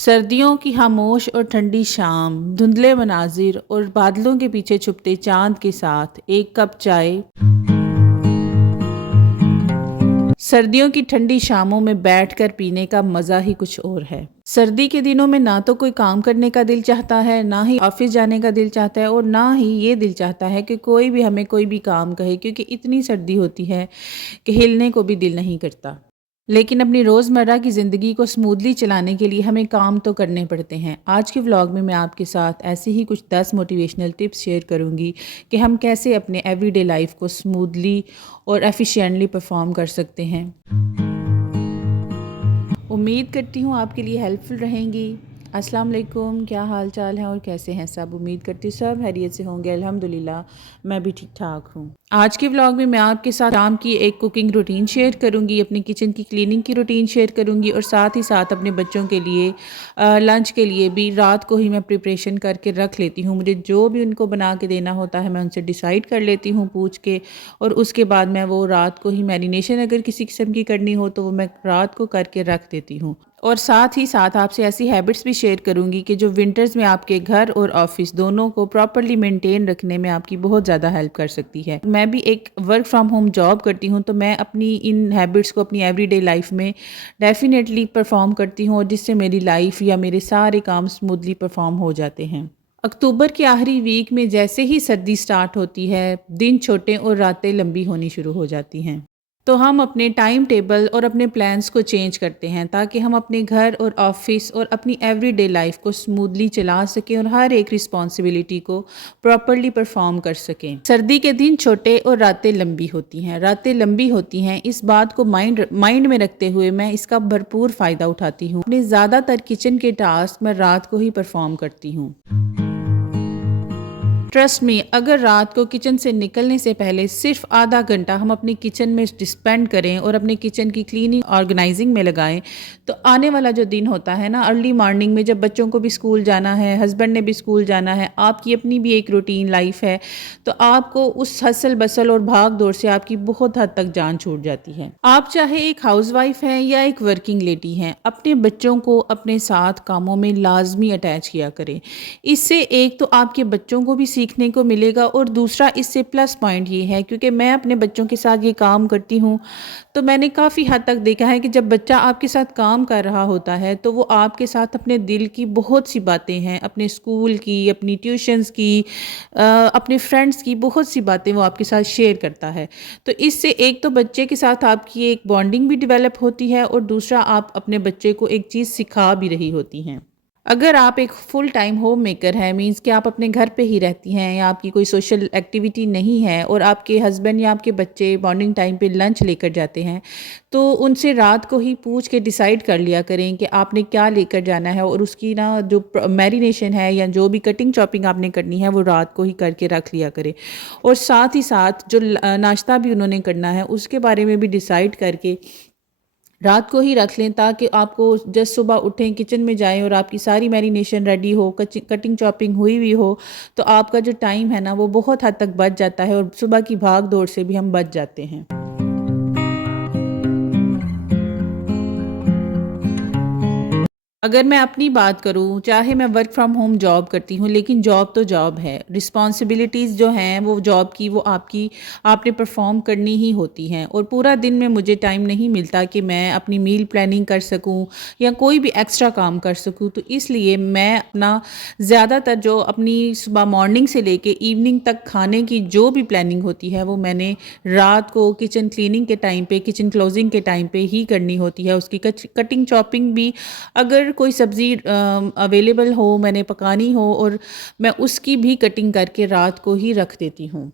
सर्दियों की खामोश और ठंडी शाम, धुंधले मनाजिर और बादलों के पीछे छुपते चांद के साथ एक कप चाय। सर्दियों की ठंडी शामों में बैठकर पीने का मज़ा ही कुछ और है। सर्दी के दिनों में ना तो कोई काम करने का दिल चाहता है, ना ही ऑफिस जाने का दिल चाहता है और ना ही ये दिल चाहता है कि कोई भी हमें कोई भी काम कहे, क्योंकि इतनी सर्दी होती है कि हिलने को भी दिल नहीं करता। लेकिन अपनी रोज़मर्रा की ज़िंदगी को स्मूथली चलाने के लिए हमें काम तो करने पड़ते हैं। आज के व्लॉग में मैं आपके साथ ऐसे ही कुछ 10 मोटिवेशनल टिप्स शेयर करूंगी कि हम कैसे अपने एवरीडे लाइफ को स्मूथली और एफिशिएंटली परफॉर्म कर सकते हैं। उम्मीद करती हूँ आपके लिए हेल्पफुल रहेंगी। अस्सलाम वालेकुम, क्या हाल चाल है और कैसे हैं सब। उम्मीद करती हूँ सब खैरियत से होंगे। अल्हम्दुलिल्लाह मैं भी ठीक ठाक हूँ। आज के व्लॉग में मैं आपके साथ शाम की एक कुकिंग रूटीन शेयर करूँगी, अपनी किचन की क्लीनिंग की रूटीन शेयर करूँगी और साथ ही साथ अपने बच्चों के लिए लंच के लिए भी रात को ही मैं प्रिपरेशन करके रख लेती हूँ। मुझे जो भी उनको बना के देना होता है मैं उनसे डिसाइड कर लेती हूँ पूछ के, और उसके बाद मैं वो रात को ही मैरिनेशन अगर किसी किस्म की करनी हो तो वो मैं रात को करके रख देती हूँ। और साथ ही साथ आपसे ऐसी हैबिट्स भी शेयर करूंगी कि जो विंटर्स में आपके घर और ऑफिस दोनों को प्रॉपरली मेंटेन रखने में आपकी बहुत ज़्यादा हेल्प कर सकती है। मैं भी एक वर्क फ्रॉम होम जॉब करती हूँ, तो मैं अपनी इन हैबिट्स को अपनी एवरीडे लाइफ में डेफिनेटली परफॉर्म करती हूँ और जिससे मेरी लाइफ या मेरे सारे काम स्मूथली परफॉर्म हो जाते हैं। अक्टूबर के आखिरी वीक में जैसे ही सर्दी स्टार्ट होती है, दिन छोटे और रातें लंबी होनी शुरू हो जाती हैं। तो हम अपने टाइम टेबल और अपने प्लान्स को चेंज करते हैं ताकि हम अपने घर और ऑफिस और अपनी एवरीडे लाइफ को स्मूथली चला सकें और हर एक रिस्पॉन्सिबिलिटी को प्रॉपरली परफॉर्म कर सकें। सर्दी के दिन छोटे और रातें लंबी होती हैं। रातें लंबी होती हैं, इस बात को माइंड में रखते हुए मैं इसका भरपूर फ़ायदा उठाती हूँ। अपने ज़्यादातर किचन के टास्क मैं रात को ही परफॉर्म करती हूँ। ट्रस्ट मी, अगर रात को किचन से निकलने से पहले सिर्फ आधा घंटा हम अपनी किचन में स्पेंड करें और अपने किचन की क्लीनिंग ऑर्गेनाइजिंग में लगाएं, तो आने वाला जो दिन होता है ना, अर्ली मॉर्निंग में जब बच्चों को भी स्कूल जाना है, हस्बैंड ने भी स्कूल जाना है, आपकी अपनी भी एक रूटीन लाइफ है, तो आपको उस हसल बसल और भाग दौड़ से आपकी बहुत हद तक जान छूट जाती है। आप चाहे एक हाउसवाइफ हैं या एक वर्किंग लेडी हैं, अपने बच्चों को अपने साथ कामों में लाजमी अटैच किया करें। इससे एक तो आपके बच्चों को भी सीखने को मिलेगा और दूसरा इससे प्लस पॉइंट ये है, क्योंकि मैं अपने बच्चों के साथ ये काम करती हूँ, तो मैंने काफ़ी हद तक देखा है कि जब बच्चा आपके साथ काम कर रहा होता है तो वो आपके साथ अपने दिल की बहुत सी बातें हैं, अपने स्कूल की, अपनी ट्यूशन्स की, अपने फ्रेंड्स की बहुत सी बातें वो आपके साथ शेयर करता है। तो इससे एक तो बच्चे के साथ आपकी एक बॉन्डिंग भी डेवलप होती है और दूसरा आप अपने बच्चे को एक चीज़ सिखा भी रही होती हैं। अगर आप एक फुल टाइम होम मेकर है, मींस कि आप अपने घर पे ही रहती हैं या आपकी कोई सोशल एक्टिविटी नहीं है और आपके हस्बैंड या आपके बच्चे मॉर्निंग टाइम पे लंच लेकर जाते हैं, तो उनसे रात को ही पूछ के डिसाइड कर लिया करें कि आपने क्या लेकर जाना है और उसकी ना जो मैरिनेशन है या जो भी कटिंग चॉपिंग आपने करनी है वो रात को ही करके रख लिया करें। और साथ ही साथ जो नाश्ता भी उन्होंने करना है उसके बारे में भी डिसाइड करके रात को ही रख लें, ताकि आपको जस्ट सुबह उठें, किचन में जाएं और आपकी सारी मैरिनेशन रेडी हो, कटिंग चॉपिंग हुई हुई हो, तो आपका जो टाइम है ना वो बहुत हद तक बच जाता है और सुबह की भाग दौड़ से भी हम बच जाते हैं। अगर मैं अपनी बात करूं, चाहे मैं वर्क फ्रॉम होम जॉब करती हूं, लेकिन जॉब तो जॉब है। रिस्पॉन्सिबिलिटीज़ जो हैं वो जॉब की वो आपने परफॉर्म करनी ही होती हैं और पूरा दिन में मुझे टाइम नहीं मिलता कि मैं अपनी मील प्लानिंग कर सकूं या कोई भी एक्स्ट्रा काम कर सकूं। तो इसलिए मैं अपना ज़्यादातर जो अपनी सुबह मॉर्निंग से लेके इवनिंग तक खाने की जो भी प्लानिंग होती है वो मैंने रात को किचन क्लीनिंग के टाइम पे, किचन क्लोजिंग के टाइम पे ही करनी होती है। उसकी कटिंग चॉपिंग भी, अगर कोई सब्ज़ी अवेलेबल हो, मैंने पकानी हो, और मैं उसकी भी कटिंग करके रात को ही रख देती हूँ।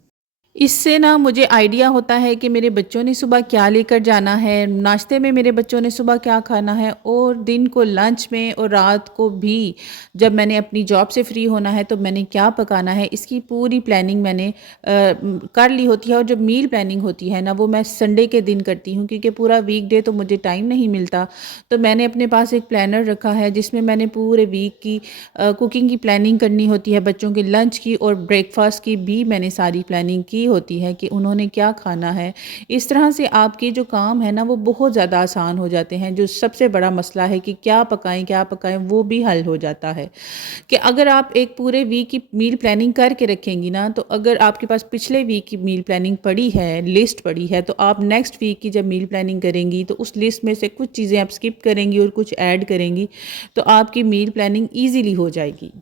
इससे ना मुझे आइडिया होता है कि मेरे बच्चों ने सुबह क्या लेकर जाना है, नाश्ते में मेरे बच्चों ने सुबह क्या खाना है, और दिन को लंच में और रात को भी जब मैंने अपनी जॉब से फ्री होना है तो मैंने क्या पकाना है, इसकी पूरी प्लानिंग मैंने कर ली होती है। और जो मील प्लानिंग होती है ना वो मैं संडे के दिन करती हूँ, क्योंकि पूरा वीक डे तो मुझे टाइम नहीं मिलता। तो मैंने अपने पास एक प्लानर रखा है जिसमें मैंने पूरे वीक की कुकिंग की प्लानिंग करनी होती है, बच्चों के लंच की और ब्रेकफास्ट की भी मैंने सारी प्लानिंग की होती है कि उन्होंने क्या खाना है। इस तरह से आपके जो काम है ना वो बहुत ज़्यादा आसान हो जाते हैं। जो सबसे बड़ा मसला है कि क्या पकाएँ वो भी हल हो जाता है। कि अगर आप एक पूरे वीक की मील प्लानिंग करके रखेंगी ना, तो अगर आपके पास पिछले वीक की मील प्लानिंग पड़ी है, लिस्ट पड़ी है, तो आप नेक्स्ट वीक की जब मील प्लानिंग करेंगी तो उस लिस्ट में से कुछ चीज़ें आप स्किप करेंगी और कुछ ऐड करेंगी, तो आपकी मील प्लानिंग ईज़िली हो जाएगी।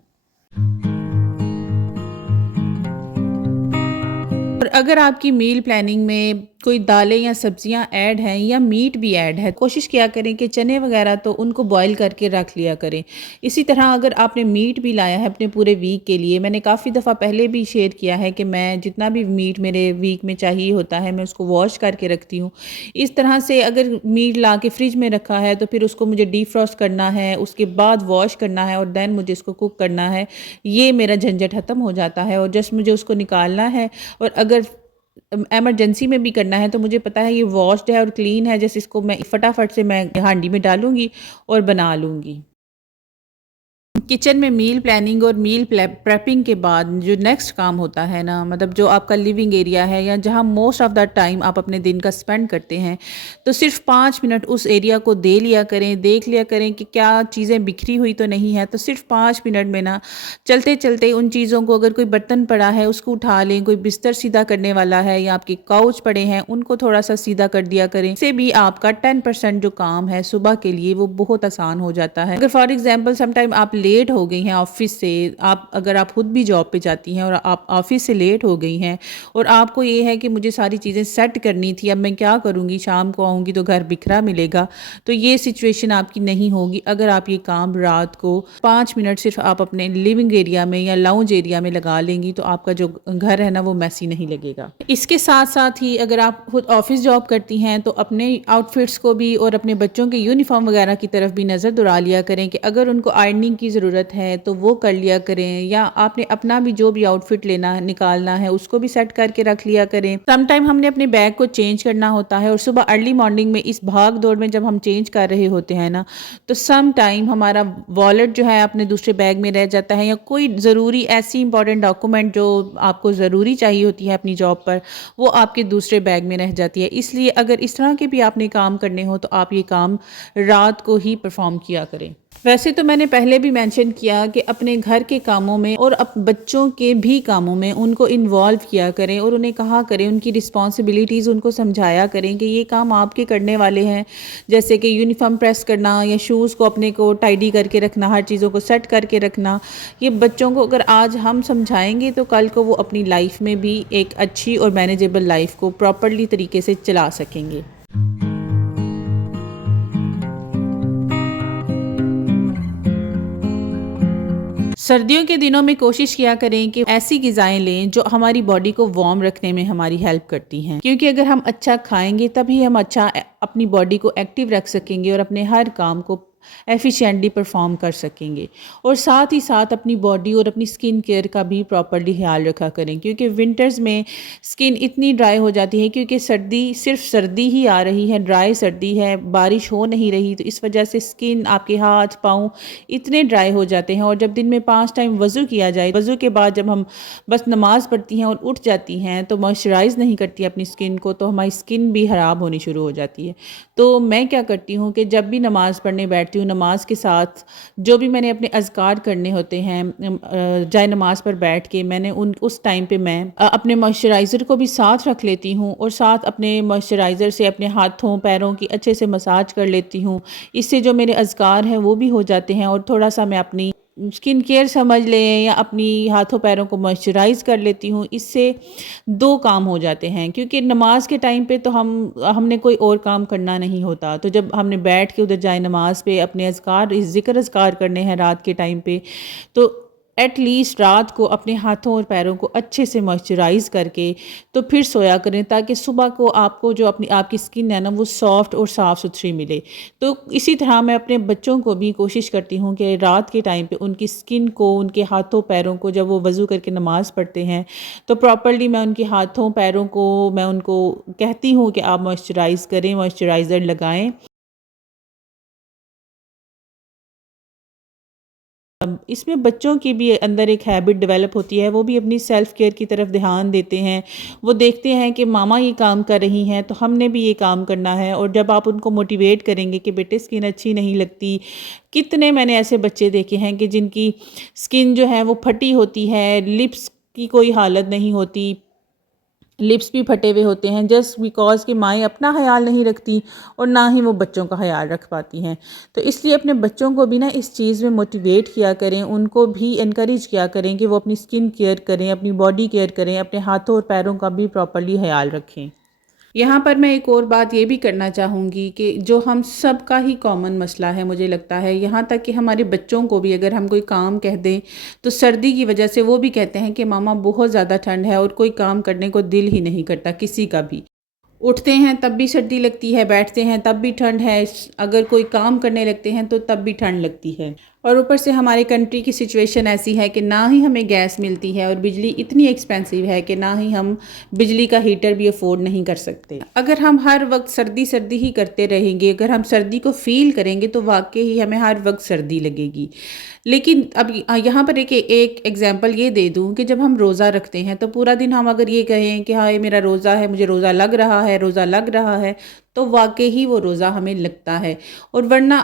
और अगर आपकी मील प्लानिंग में कोई दालें या सब्जियां ऐड हैं या मीट भी ऐड है, कोशिश किया करें कि चने वगैरह तो उनको बॉईल करके रख लिया करें। इसी तरह अगर आपने मीट भी लाया है अपने पूरे वीक के लिए, मैंने काफ़ी दफ़ा पहले भी शेयर किया है कि मैं जितना भी मीट मेरे वीक में चाहिए होता है मैं उसको वॉश करके रखती हूँ। इस तरह से अगर मीट ला के फ्रिज में रखा है तो फिर उसको मुझे डीफ्रॉस्ट करना है, उसके बाद वॉश करना है और दैन मुझे इसको कुक करना है। ये मेरा झंझट ख़त्म हो जाता है और जस्ट मुझे उसको निकालना है। और अगर इमरजेंसी में भी करना है तो मुझे पता है ये वॉश्ड है और क्लीन है, जैसे इसको मैं फटाफट से मैं हांडी में डालूँगी और बना लूँगी। किचन में मील प्लानिंग और मील प्रेपिंग के बाद जो नेक्स्ट काम होता है ना, मतलब जो आपका लिविंग एरिया है या जहाँ मोस्ट ऑफ द टाइम आप अपने दिन का स्पेंड करते हैं, तो सिर्फ 5 मिनट उस एरिया को दे लिया करें, देख लिया करें कि क्या चीज़ें बिखरी हुई तो नहीं है। तो सिर्फ 5 मिनट में ना चलते चलते उन चीज़ों को, अगर कोई बर्तन पड़ा है उसको उठा लें, कोई बिस्तर सीधा करने वाला है या आपके काउच पड़े हैं उनको थोड़ा सा सीधा कर दिया करें। इससे भी आपका 10% जो काम है सुबह के लिए वो बहुत आसान हो जाता है। अगर फॉर एग्जाम्पल समटाइम आप लेट हो गई हैं ऑफिस से, आप अगर आप खुद भी जॉब पे जाती हैं और आप ऑफिस से लेट हो गई हैं और आपको ये है कि मुझे सारी चीज़ें सेट करनी थी, अब मैं क्या करूँगी, शाम को आऊँगी तो घर बिखरा मिलेगा, तो ये सिचुएशन आपकी नहीं होगी अगर आप ये काम रात को 5 मिनट सिर्फ आप अपने लिविंग एरिया में या लाउंज एरिया में लगा लेंगी तो आपका जो घर है ना वो मैसी नहीं लगेगा। इसके साथ साथ ही अगर आप खुद ऑफिस जॉब करती हैं तो अपने आउटफिट्स को भी और अपने बच्चों के यूनिफॉर्म वगैरह की तरफ भी नज़र दौड़ा लिया करें कि अगर उनको आयरनिंग की ज़रूरत है तो वो कर लिया करें, या आपने अपना भी जो भी आउटफिट लेना निकालना है उसको भी सेट करके रख लिया करें। समटाइम हमने अपने बैग को चेंज करना होता है और सुबह अर्ली मॉर्निंग में इस भाग दौड़ में जब हम चेंज कर रहे होते हैं ना, तो सम टाइम हमारा वॉलेट जो है अपने दूसरे बैग में रह जाता है, या कोई ज़रूरी ऐसी इंपॉर्टेंट डॉक्यूमेंट जो आपको ज़रूरी चाहिए होती है अपनी जॉब पर वो आपके दूसरे बैग में रह जाती है। इसलिए अगर इस तरह के भी आपने काम करने हो तो आप ये काम रात को ही परफॉर्म किया करें। वैसे तो मैंने पहले भी मेंशन किया कि अपने घर के कामों में और बच्चों के भी कामों में उनको इन्वॉल्व किया करें और उन्हें कहा करें, उनकी रिस्पॉन्सिबिलिटीज़ उनको समझाया करें कि ये काम आपके करने वाले हैं। जैसे कि यूनिफॉर्म प्रेस करना या शूज़ को अपने को टाइडी करके रखना, हर चीज़ों को सेट करके रखना। ये बच्चों को अगर आज हम समझाएंगे तो कल को वो अपनी लाइफ में भी एक अच्छी और मैनेजेबल लाइफ को प्रॉपरली तरीके से चला सकेंगे। सर्दियों के दिनों में कोशिश किया करें कि ऐसी ग़िज़ाएँ लें जो हमारी बॉडी को वार्म रखने में हमारी हेल्प करती हैं, क्योंकि अगर हम अच्छा खाएंगे तभी हम अच्छा अपनी बॉडी को एक्टिव रख सकेंगे और अपने हर काम को एफिशिएंटली परफॉर्म कर सकेंगे। और साथ ही साथ अपनी बॉडी और अपनी स्किन केयर का भी प्रॉपर्ली ख्याल रखा करें, क्योंकि विंटर्स में स्किन इतनी ड्राई हो जाती है, क्योंकि सर्दी सिर्फ सर्दी ही आ रही है, ड्राई सर्दी है, बारिश हो नहीं रही, तो इस वजह से स्किन, आपके हाथ पाँव इतने ड्राई हो जाते हैं। और जब दिन में 5 टाइम वज़ू किया जाए, वज़ू के बाद जब हम बस नमाज़ पढ़ती हैं और उठ जाती हैं तो मॉइस्चराइज़ नहीं करती अपनी स्किन को, तो हमारी स्किन भी ख़राब होनी शुरू हो जाती है। तो मैं क्या करती हूँ कि जब भी नमाज़ पढ़ने बैठती हूँ, नमाज के साथ जो भी मैंने अपने अज़कार करने होते हैं जाए नमाज पर बैठ के, मैंने उस टाइम पे मैं अपने मॉइस्चराइज़र को भी साथ रख लेती हूँ और साथ अपने मॉइस्चराइज़र से अपने हाथों पैरों की अच्छे से मसाज कर लेती हूँ। इससे जो मेरे अज़कार हैं वो भी हो जाते हैं और थोड़ा सा मैं अपनी स्किन केयर समझ लें या अपनी हाथों पैरों को मॉइस्चराइज़ कर लेती हूँ। इससे 2 काम हो जाते हैं, क्योंकि नमाज के टाइम पे तो हमने कोई और काम करना नहीं होता, तो जब हमने बैठ के उधर जाए नमाज पे अपने अज़कार, ज़िक्र अज़कार करने हैं रात के टाइम पे, तो एट लीस्ट रात को अपने हाथों और पैरों को अच्छे से मॉइस्चराइज़ करके तो फिर सोया करें, ताकि सुबह को आपको जो आपकी स्किन है ना वो सॉफ्ट और साफ़ सुथरी मिले। तो इसी तरह मैं अपने बच्चों को भी कोशिश करती हूँ कि रात के टाइम पे उनकी स्किन को, उनके हाथों पैरों को, जब वो वज़ू करके नमाज़ पढ़ते हैं तो प्रॉपर्ली मैं उनके हाथों पैरों को मैं उनको कहती हूँ कि आप मॉइस्चराइज़ करें, मॉइस्चराइज़र लगाएं। इसमें बच्चों की भी अंदर एक हैबिट डेवलप होती है, वो भी अपनी सेल्फ़ केयर की तरफ ध्यान देते हैं। वो देखते हैं कि मामा ये काम कर रही हैं तो हमने भी ये काम करना है। और जब आप उनको मोटिवेट करेंगे कि बेटे स्किन अच्छी नहीं लगती, कितने मैंने ऐसे बच्चे देखे हैं कि जिनकी स्किन जो है वो फटी होती है, लिप्स की कोई हालत नहीं होती, लिप्स भी फटे हुए होते हैं, जस्ट बिकॉज़ कि माएँ अपना ख़याल नहीं रखती और ना ही वो बच्चों का ख़याल रख पाती हैं। तो इसलिए अपने बच्चों को भी ना इस चीज़ में मोटिवेट किया करें, उनको भी एनकरेज किया करें कि वो अपनी स्किन केयर करें, अपनी बॉडी केयर करें, अपने हाथों और पैरों का भी प्रॉपर्ली ख़याल रखें। यहाँ पर मैं एक और बात ये भी करना चाहूँगी कि जो हम सब का ही कॉमन मसला है, मुझे लगता है यहाँ तक कि हमारे बच्चों को भी अगर हम कोई काम कह दें तो सर्दी की वजह से वो भी कहते हैं कि मामा बहुत ज़्यादा ठंड है, और कोई काम करने को दिल ही नहीं करता किसी का भी। उठते हैं तब भी सर्दी लगती है, बैठते हैं तब भी ठंड है, अगर कोई काम करने लगते हैं तो तब भी ठंड लगती है। और ऊपर से हमारे कंट्री की सिचुएशन ऐसी है कि ना ही हमें गैस मिलती है और बिजली इतनी एक्सपेंसिव है कि ना ही हम बिजली का हीटर भी अफोर्ड नहीं कर सकते। अगर हम हर वक्त सर्दी सर्दी ही करते रहेंगे, अगर हम सर्दी को फील करेंगे तो वाकई ही हमें हर वक्त सर्दी लगेगी। लेकिन अब यहाँ पर एक एग्जांपल ये दे दूँ कि जब हम रोज़ा रखते हैं तो पूरा दिन हम अगर ये कहें कि हाँ ये मेरा रोज़ा है, मुझे रोज़ा लग रहा है, रोज़ा लग रहा है, तो वाकई ही वो रोज़ा हमें लगता है। और वरना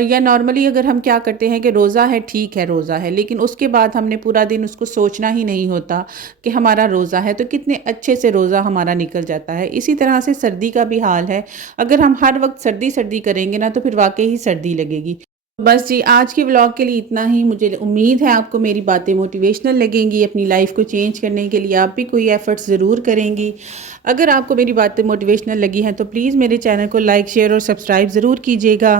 या नॉर्मली अगर हम क्या करते हैं कि रोज़ा है, ठीक है रोज़ा है, लेकिन उसके बाद हमने पूरा दिन उसको सोचना ही नहीं होता कि हमारा रोज़ा है, तो कितने अच्छे से रोज़ा हमारा निकल जाता है। इसी तरह से सर्दी का भी हाल है, अगर हम हर वक्त सर्दी सर्दी करेंगे ना तो फिर वाकई ही सर्दी लगेगी। बस जी, आज के व्लॉग के लिए इतना ही। मुझे उम्मीद है आपको मेरी बातें मोटिवेशनल लगेंगी, अपनी लाइफ को चेंज करने के लिए आप भी कोई एफ़र्ट्स ज़रूर करेंगी। अगर आपको मेरी बातें मोटिवेशनल लगी हैं तो प्लीज़ मेरे चैनल को लाइक, शेयर और सब्सक्राइब ज़रूर कीजिएगा।